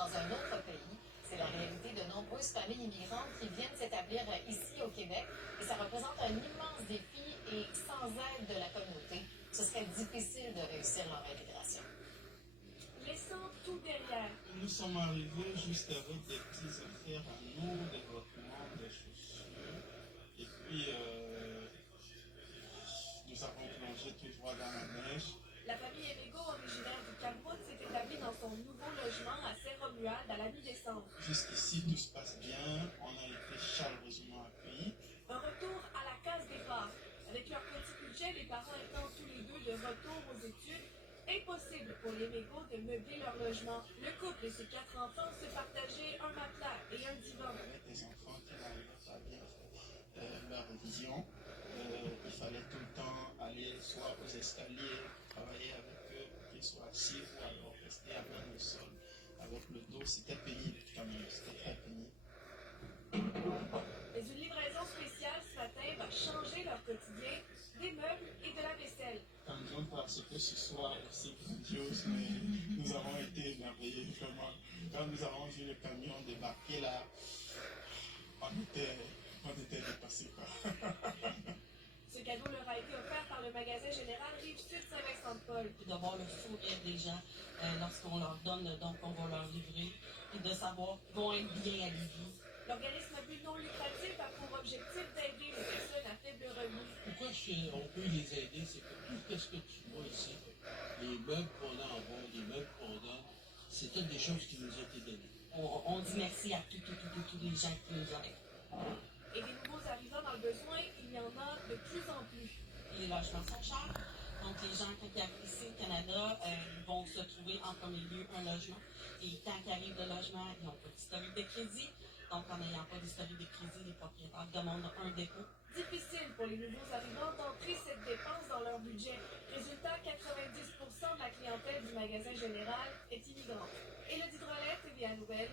dans un autre pays. C'est la réalité de nombreuses familles immigrantes qui viennent s'établir ici au Québec. Et ça représente un immense défi et sans aide de la communauté, ce serait difficile de réussir leur intégration. Laissant tout derrière. Nous sommes arrivés juste avec des petites affaires à nous, des vêtements, des chaussures. Et puis, nous avons plongé tout droit dans la neige. La famille Emego, originaire du Cameroun, s'est établie dans son nouveau logement à Saint-Romuald à la mi-décembre. Jusqu'ici, tout se passe bien. On a été chaleureusement accueillis. Un retour à la case départ. Avec leur petit budget, les parents étant tous les deux de retour aux études, impossible pour les Emego de meubler leur logement. Le couple et ses 4 enfants se partageaient un matelas et un divan. Avec des enfants qui n'arrivaient pas à bien faire leur révision, il fallait tout le temps aller soit aux escaliers, travailler avec eux pour qu'ils soient assis ou alors rester à main au sol avec le dos. C'était pénible quand même, c'était très pénible. Mais une livraison spéciale ce matin va changer leur quotidien, des meubles et de la vaisselle. Quand parce que ce soit aussi grandiose, mais nous avons été émerveillés vraiment. Quand nous avons vu le camion débarquer là, on était dépassés quoi. Ce cadeau leur a été offert par le magasin général Rive-Sud Saint-Vincent-de-Paul. D'avoir le sourire des gens lorsqu'on leur donne le don qu'on va leur livrer et de savoir qu'ils vont être bien à Lévis. L'organisme à but non lucratif a pour objectif d'aider les personnes à faible revenu. Pourquoi on peut les aider, c'est que tout ce que tu vois ici, les meubles qu'on envoie, les meubles qu'on donne, c'est toutes des choses qui nous ont été données. On dit merci à tous les gens qui nous aident. Et des nouveaux arrivants dans le besoin, il y en a de plus en plus. Les logements sont chers. Donc, les gens, quand ils arrivent ici au Canada, ils vont se trouver en premier lieu un logement. Et quand ils arrivent de logement, ils n'ont pas d'historique de crédit. Donc, en n'ayant pas d'historique de crédit, les propriétaires demandent un dépôt. Difficile pour les nouveaux arrivants d'entrer cette dépense dans leur budget. Résultat, 90% de la clientèle du magasin général est immigrante. Élodie Drolet, TVA Nouvelle,